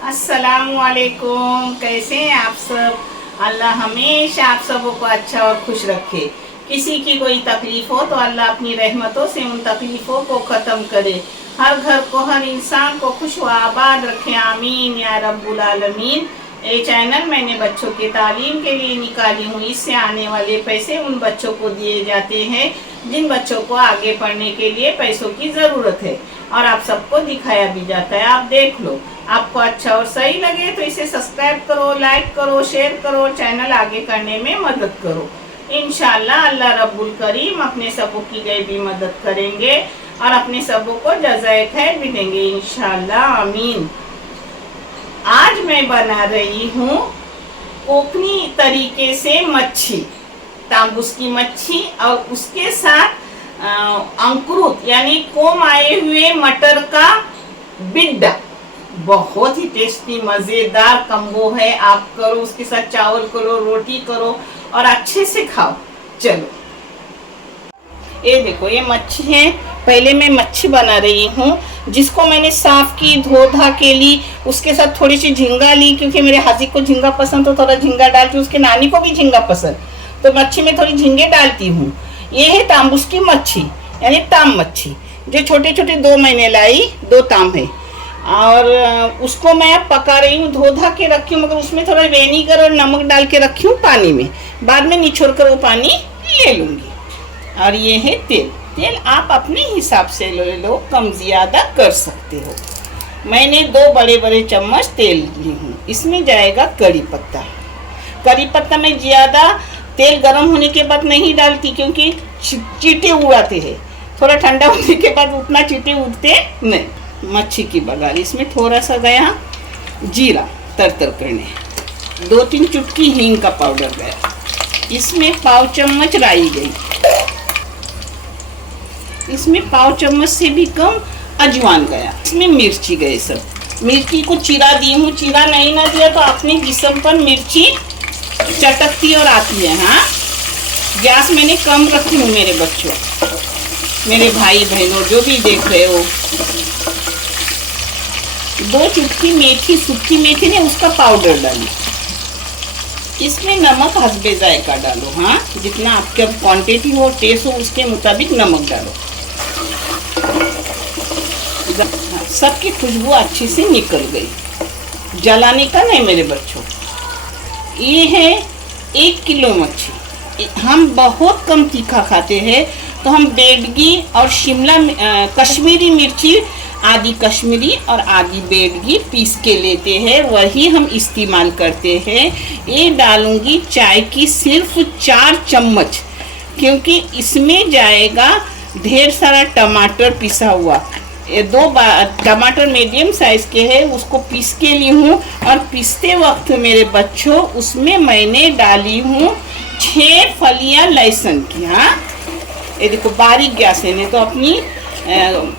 अस्सलामुअलैकुम। कैसे हैं आप सब? अल्लाह हमेशा आप सबों को अच्छा और खुश रखे। किसी की कोई तकलीफ हो तो अल्लाह अपनी रहमतों से उन तकलीफ़ों को ख़त्म करे। हर घर को, हर इंसान को खुश व आबाद रखे। आमीन या रब्बुल आलमीन। ये चैनल मैंने बच्चों की तालीम के लिए निकाली हूँ। इससे आने वाले पैसे उन बच्चों को दिए जाते हैं जिन बच्चों को आगे पढ़ने के लिए पैसों की ज़रूरत है, और आप सबको दिखाया भी जाता है। आप देख लो, आपको अच्छा और सही लगे तो इसे सब्सक्राइब करो, लाइक करो, शेयर करो, चैनल आगे करने में मदद करो। इंशाल्लाह अल्लाह रब्बुल करीम अपने सबों की गैबी मदद करेंगे और अपने सबों को जज़ाए खैर भी देंगे इंशाल्लाह। आमीन। आज मैं बना रही हूँ कोकनी तरीके से मच्छी, तांबूस की मच्छी, और उसके साथ अंकुरित यानी कोम आए हुए मटर का बिड्डा। बहुत ही टेस्टी मज़ेदार कम्बो है। आप करो, उसके साथ चावल करो, रोटी करो और अच्छे से खाओ। चलो, ये देखो, ये मच्छी है। पहले मैं मच्छी बना रही हूँ, जिसको मैंने साफ की, धो धा के ली। उसके साथ थोड़ी सी झींगा ली, क्योंकि मेरे हाजी को झींगा पसंद, तो थोड़ा झींगा डालती हूँ। उसके नानी को भी झींगा पसंद, तो मच्छी में थोड़ी झींगे डालती हूँ। ये है तांबूस की मच्छी, यानी ताम मच्छी, जो छोटे छोटे 2 मैंने लाई, 2 ताम है। और उसको मैं अब पका रही हूँ। धो धा के रखी हूँ, मगर उसमें थोड़ा वेनिगर और नमक डाल के रखी हूँ पानी में। बाद में निचोड़ कर वो पानी ले लूँगी। और ये है तेल। तेल आप अपने हिसाब से ले लो, कम ज़्यादा कर सकते हो। मैंने 2 बड़े बड़े चम्मच तेल ली हूँ। इसमें जाएगा कड़ी पत्ता। कड़ी पत्ता में ज़्यादा तेल गर्म होने के बाद नहीं डालती, क्योंकि चींटे उड़ाते हैं। थोड़ा ठंडा होने के बाद उतना चींटे उड़ते नहीं। मच्छी की बघार, इसमें थोड़ा सा गया जीरा तर करने, 2-3 चुटकी हींग का पाउडर गया। इसमें पाव चम्मच राई गई। इसमें पाव चम्मच से भी कम अजवान गया। इसमें मिर्ची गए सब। मिर्ची को चीरा दी हूँ। चीरा नहीं ना दिया तो अपने जिस्म पर मिर्ची चटकती और आती है। हाँ, गैस मैंने कम रखी हूँ मेरे बच्चों, मेरे भाई बहनों जो भी देख रहे हो। 2 चुटकी मेथी, सूखी मेथी ने, उसका पाउडर डाली। इसमें नमक हस्बे जायका डालो। हाँ, जितना आपके क्वांटिटी हो, टेस्ट हो, उसके मुताबिक नमक डालो। सबकी खुशबू अच्छी से निकल गई। जलाने का नहीं मेरे बच्चों। ये है 1 किलो मच्छी। हम बहुत कम तीखा खाते हैं, तो हम बेडगी और शिमला कश्मीरी मिर्ची, आधी कश्मीरी और आधी बेडगी पीस के लेते हैं, वही हम इस्तेमाल करते हैं। ये डालूंगी चाय की सिर्फ 4 चम्मच, क्योंकि इसमें जाएगा ढेर सारा टमाटर पिसा हुआ। ये 2 टमाटर मीडियम साइज के हैं, उसको पीस के ली हूँ। और पीसते वक्त मेरे बच्चों, उसमें मैंने डाली हूँ 6 फलियाँ लहसुन की। हाँ, ये देखो, बारीक गैस है, नहीं तो अपनी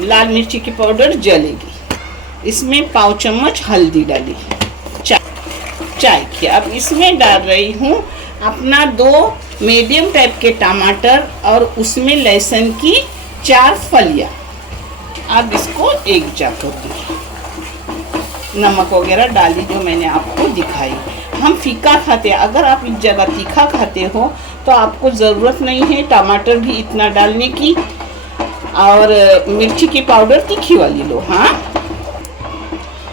लाल मिर्ची की पाउडर जलेगी। इसमें पाव चम्मच हल्दी डाली, चाय की। अब इसमें डाल रही हूँ अपना 2 मीडियम टाइप के टमाटर और उसमें लहसुन की 4 फलियाँ। अब इसको एक जा कर दी। नमक वगैरह डाली जो मैंने आपको दिखाई। हम फीका खाते हैं। अगर आप इस जगह तीखा खाते हो तो आपको ज़रूरत नहीं है टमाटर भी इतना डालने की, और मिर्ची की पाउडर तीखी वाली लो। हाँ,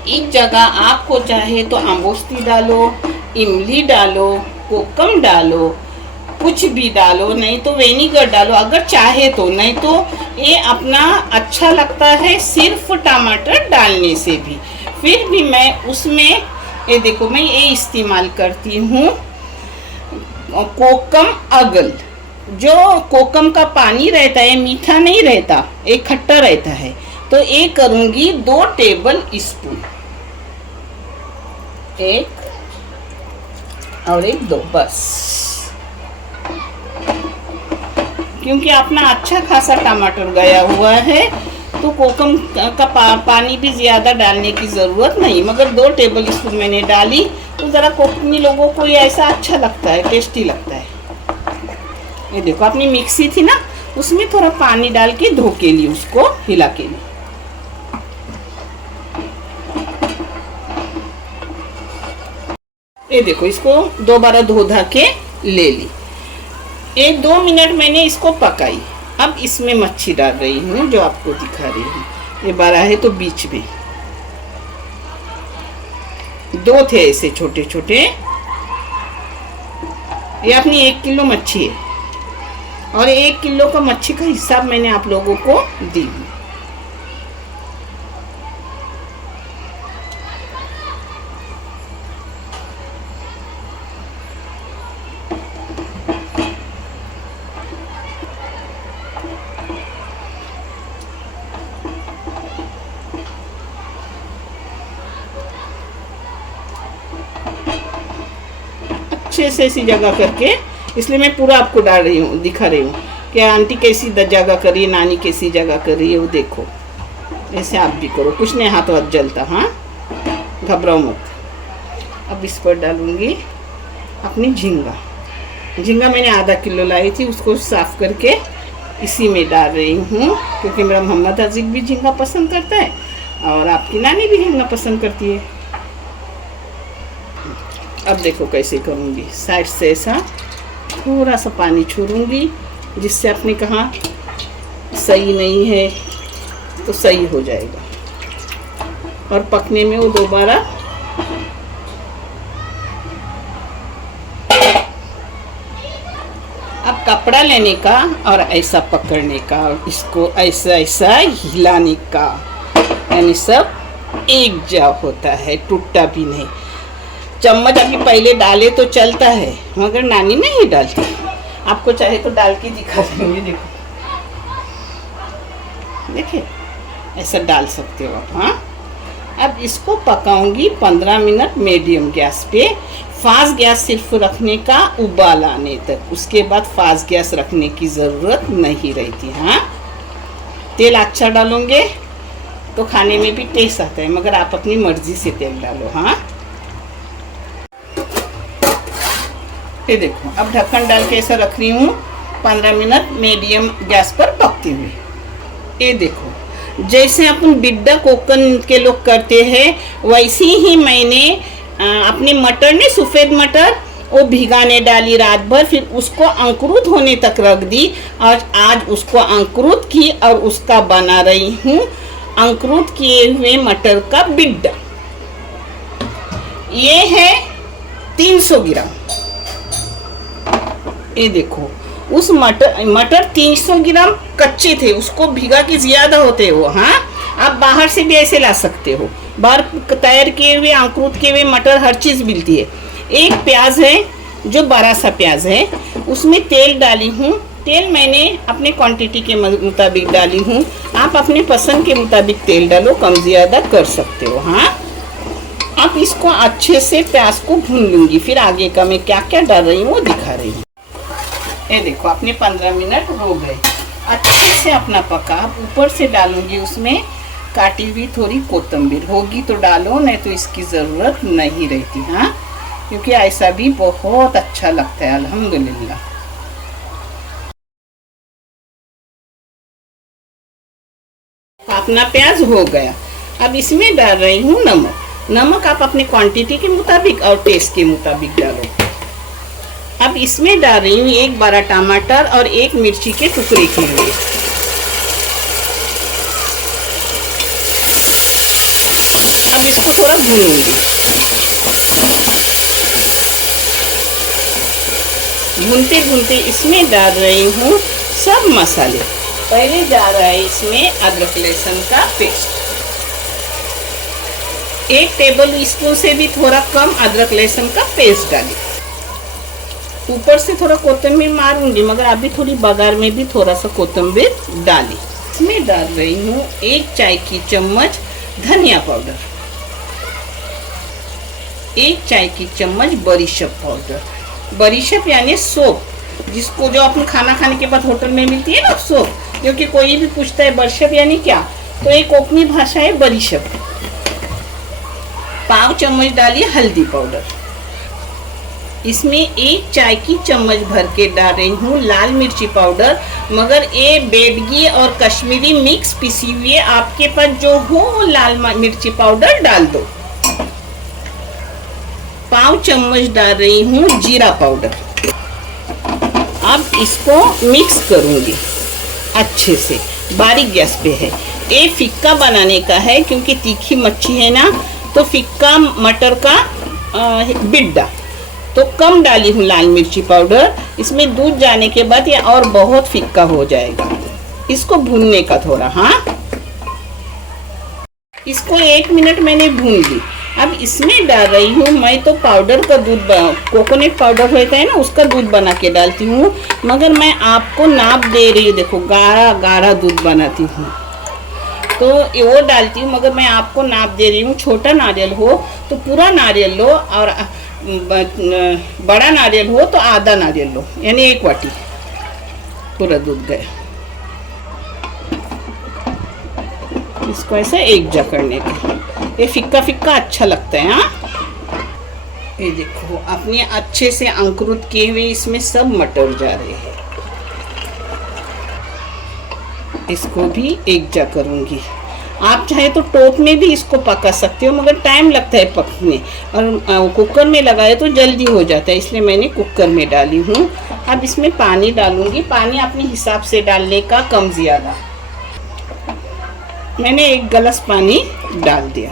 इस जगह आपको चाहे तो अम्बोस्ती डालो, इमली डालो, कोकम डालो, कुछ भी डालो, नहीं तो वेनिगर डालो अगर चाहे तो। नहीं तो ये अपना अच्छा लगता है सिर्फ टमाटर डालने से भी। फिर भी मैं उसमें, ये देखो, मैं ये इस्तेमाल करती हूँ कोकम अगल। जो कोकम का पानी रहता है, मीठा नहीं रहता, एक खट्टा रहता है। तो ये करूँगी 2 टेबल स्पून, 1 और 1, 2 बस, क्योंकि अपना अच्छा खासा टमाटर गया हुआ है, तो कोकम का पानी भी ज़्यादा डालने की ज़रूरत नहीं। मगर 2 टेबल स्पून मैंने डाली, तो ज़रा कोकनी लोगों को ये ऐसा अच्छा लगता है, टेस्टी लगता है। ये देखो, अपनी मिक्सी थी ना, उसमें थोड़ा पानी डाल के धो के लिए, उसको हिला के लिए। ये देखो, इसको दोबारा धो धा के ले ली। 1-2 मिनट मैंने इसको पकाई। अब इसमें मच्छी डाल रही हूँ जो आपको दिखा रही हूँ। ये बड़ा है तो बीच में 2 थे ऐसे छोटे छोटे। ये अपनी 1 किलो मच्छी है और 1 किलो का मच्छी का हिसाब मैंने आप लोगों को दी। अच्छे से ऐसी जगह करके, इसलिए मैं पूरा आपको डाल रही हूँ, दिखा रही हूँ कि आंटी कैसी जगह कर रही है, नानी कैसी जगह कर रही है। वो देखो, ऐसे आप भी करो, कुछ नहीं हाथ वाथ जलता। हाँ, घबराओ मत। अब इस पर डालूंगी अपनी झींगा। झींगा मैंने आधा किलो लाई थी, उसको साफ करके इसी में डाल रही हूँ, क्योंकि मेरा मोहम्मद अजीक भी झींगा पसंद करता है और आपकी नानी भी झींगा पसंद करती है। अब देखो कैसे करूँगी, साइड से ऐसा थोड़ा सा पानी छोड़ूंगी, जिससे आपने कहा सही नहीं है तो सही हो जाएगा और पकने में वो दोबारा अब कपड़ा लेने का और ऐसा पकड़ने का और इसको ऐसा ऐसा हिलाने का, यानी सब एक जा होता है, टूटता भी नहीं। चम्मच अभी पहले डाले तो चलता है, मगर नानी नहीं डालती। आपको चाहे तो डाल के दिखा देंगे। देखो, देखिए ऐसा डाल सकते हो आप। हाँ, अब इसको पकाऊंगी 15 मिनट मीडियम गैस पे। फास्ट गैस सिर्फ रखने का उबाल आने तक, उसके बाद फास्ट गैस रखने की ज़रूरत नहीं रहती। हाँ, तेल अच्छा डालोगे तो खाने में भी टेस्ट आता है, मगर आप अपनी मर्जी से तेल डालो। हाँ, ये देखो, अब ढक्कन डाल के ऐसा रख रही हूँ 15 मिनट मीडियम गैस पर पकते हुए। ये देखो, जैसे अपन बिड्डा कोकन के लोग करते हैं, वैसे ही मैंने अपने मटर ने सफ़ेद मटर वो भिगाने डाली रात भर, फिर उसको अंकुरित होने तक रख दी और आज उसको अंकुरित की और उसका बना रही हूँ अंकुरित किए हुए मटर का बिड्डा। ये है 300 ग्राम। ये देखो, उस मटर 300 ग्राम कच्चे थे, उसको भिगा के ज़्यादा होते हो। हाँ, आप बाहर से भी ऐसे ला सकते हो, बाहर तैयार किए हुए अंकुरित किए हुए मटर हर चीज़ मिलती है। एक प्याज है जो बड़ा सा प्याज है, उसमें तेल डाली हूँ। तेल मैंने अपने क्वांटिटी के मुताबिक डाली हूँ, आप अपने पसंद के मुताबिक तेल डालो, कम ज़्यादा कर सकते हो। हाँ, अब इसको अच्छे से प्याज को भून लूँगी, फिर आगे का मैं क्या क्या डाल रही हूँ वो दिखा रही हूँ। ये देखो, अपने 15 मिनट हो गए, अच्छे से अपना पका। अब ऊपर से डालूंगी उसमें काटी हुई थोड़ी कोतंबीर, होगी तो डालो, नहीं तो इसकी ज़रूरत नहीं रहती। हाँ, क्योंकि ऐसा भी बहुत अच्छा लगता है। अल्हम्दुलिल्लाह। अपना प्याज हो गया, अब इसमें डाल रही हूँ नमक। नमक आप अपने क्वांटिटी के मुताबिक और टेस्ट के मुताबिक डालो। अब इसमें डाल रही हूँ 1 बड़ा टमाटर और 1 मिर्ची के टुकड़े किए हुए। अब इसको थोड़ा भूनूंगी। भूनते भूनते इसमें डाल रही हूँ सब मसाले। पहले जा रहा है इसमें अदरक लहसुन का पेस्ट, 1 टेबल स्पून से भी थोड़ा कम अदरक लहसुन का पेस्ट डाली। ऊपर से थोड़ा कोतंबीर मारूंगी, मगर अभी थोड़ी बघार में भी थोड़ा सा कोतंबीर डाली। इसमें डाल रही हूँ 1 चाय की चम्मच धनिया पाउडर, 1 चाय की चम्मच बड़ीशप पाउडर। बड़ीशप यानी सौंफ, जिसको जो अपन खाना खाने के बाद होटल में मिलती है ना सौंफ, क्योंकि कोई भी पूछता है बड़ीशप यानी क्या, तो एक कोकनी भाषा है बड़ीशप। पाव चम्मच डाली हल्दी पाउडर। इसमें 1 चाय की चम्मच भर के डाल रही हूँ लाल मिर्ची पाउडर, मगर ये बेडगी और कश्मीरी मिक्स पिसी हुई है, आपके पास जो हो वो लाल मिर्ची पाउडर डाल दो। पाव चम्मच डाल रही हूँ जीरा पाउडर। अब इसको मिक्स करूँगी अच्छे से, बारीक गैस पे है। ये फिक्का बनाने का है क्योंकि तीखी मच्छी है ना, तो फिक्का मटर का बिड्डा तो कम डाली हूँ लाल मिर्ची पाउडर। इसमें दूध जाने के बाद ये और बहुत फिक्का हो जाएगा। इसको भूनने का थोड़ा, हाँ, इसको 1 मिनट मैंने भून ली। अब इसमें डाल रही हूँ मैं तो पाउडर का दूध, कोकोनट पाउडर होता है ना, उसका दूध बना के डालती हूँ, मगर मैं आपको नाप दे रही हूँ। देखो गाढ़ा गाढ़ा दूध बनाती हूँ तो वो डालती हूँ, मगर मैं आपको नाप दे रही हूँ। छोटा नारियल हो तो पूरा नारियल लो, और बड़ा नारियल हो तो आधा नारियल लो, यानी 1 वाटी पूरा दूध गया। इसको ऐसे एक जा करने का, ये फिक्का फिक्का अच्छा लगता है। हाँ, ये देखो अपने अच्छे से अंकुरित किए हुए इसमें सब मटर जा रहे हैं। इसको भी एक जा करूँगी। आप चाहे तो टोप में भी इसको पका सकते हो, मगर टाइम लगता है पकने, और कुकर में लगाए तो जल्दी हो जाता है, इसलिए मैंने कुकर में डाली हूँ। अब इसमें पानी डालूंगी, पानी अपने हिसाब से डालने का, कम ज़्यादा। मैंने 1 गिलास पानी डाल दिया।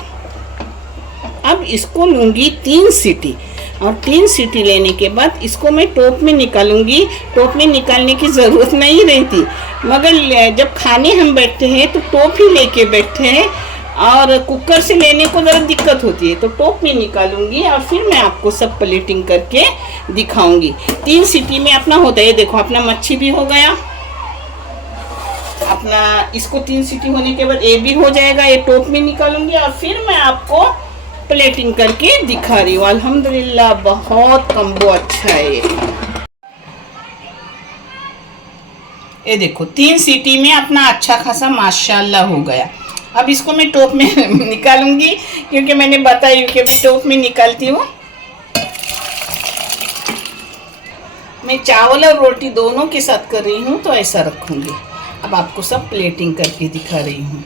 अब इसको लूँगी 3 सीटी, और 3 सीटी लेने के बाद इसको मैं टोप में निकालूंगी। टोप में निकालने की ज़रूरत नहीं रहती, मगर जब खाने हम बैठते हैं तो टोप ही लेके बैठते हैं, और कुकर से लेने को ज़रा दिक्कत होती है, तो टोप में निकालूंगी और फिर मैं आपको सब प्लेटिंग करके दिखाऊंगी। 3 सीटी में अपना होता है। देखो अपना मच्छी भी हो गया अपना। इसको 3 सीटी होने के बाद ये भी हो जाएगा। ये टोप में निकालूंगी और फिर मैं आपको प्लेटिंग करके दिखा रही हूँ। अल्हम्दुलिल्लाह बहुत कम्बो अच्छा है ये देखो 3 सीटी में अपना अच्छा खासा माशाल्लाह हो गया। अब इसको मैं टोप में निकालूंगी, क्योंकि मैंने बताया कि मैं टोप में निकालती हूँ। मैं चावल और रोटी दोनों के साथ कर रही हूँ तो ऐसा रखूंगी। अब आपको सब प्लेटिंग करके दिखा रही हूँ।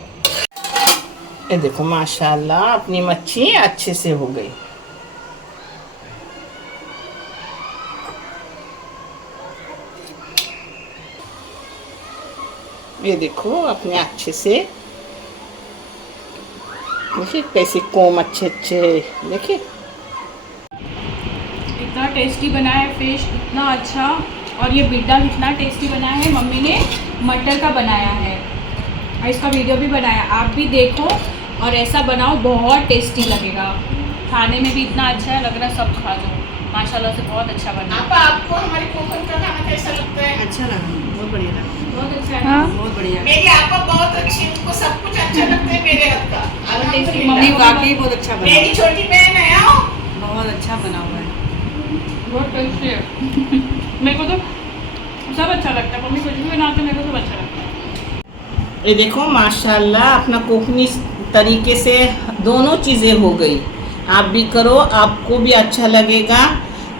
ये देखो माशाल्लाह अपनी मच्छी अच्छे से हो गई। ये देखो अपने अच्छे से, देखिए कैसे कोम अच्छे अच्छे, देखिए इतना टेस्टी बना है फिश, इतना अच्छा। और ये बिड्डा कितना टेस्टी बना है, मम्मी ने मटर का बनाया है और इसका वीडियो भी बनाया, आप भी देखो और ऐसा बनाओ, बहुत टेस्टी लगेगा। खाने में भी इतना अच्छा है, लग रहा है सब खा जाओ। माशाल्लाह से बहुत अच्छा बना। आपको हमारे कोकन का खाना कैसा लगता है? अच्छा लगा, बहुत बढ़िया लगा, बहुत अच्छा है। हाँ बहुत बढ़िया। मेरी आपको बहुत अच्छी, उनको सब कुछ अच्छा लगता है मेरे हाथ का। टेस्टी मम्मी वाकई बहुत अच्छा बना, मेरी छोटी बहन है, आओ। बहुत अच्छा बना हुआ है, बहुत टेस्टी है। मेरे को तो सब अच्छा लगता है, मम्मी कुछ भी बनाते मेरे को सब अच्छा लगता है। ये देखो माशाल्लाह अपना कोकनी तरीके से दोनों चीज़ें हो गई। आप भी करो, आपको भी अच्छा लगेगा।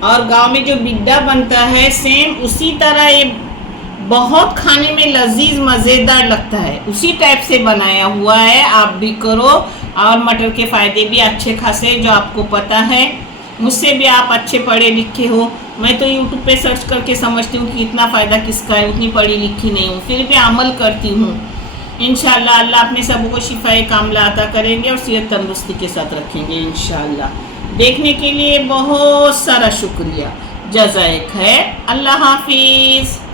और गांव में जो बिड्डा बनता है सेम उसी तरह ये बहुत खाने में लजीज मज़ेदार लगता है, उसी टाइप से बनाया हुआ है। आप भी करो, और मटर के फ़ायदे भी अच्छे खासे जो आपको पता है। मुझसे भी आप अच्छे पढ़े लिखे हो, मैं तो यूट्यूब पे सर्च करके समझती हूँ कि इतना फ़ायदा किसका है, उतनी पढ़ी लिखी नहीं हूँ, फिर भी अमल करती हूँ। इंशाल्लाह अल्लाह अपने सबको शिफाए कामला अता करेंगे और सेहत तंदुरुस्ती के साथ रखेंगे इंशाल्लाह। देखने के लिए बहुत सारा शुक्रिया, जज़ाए खैर, अल्लाह हाफिज़।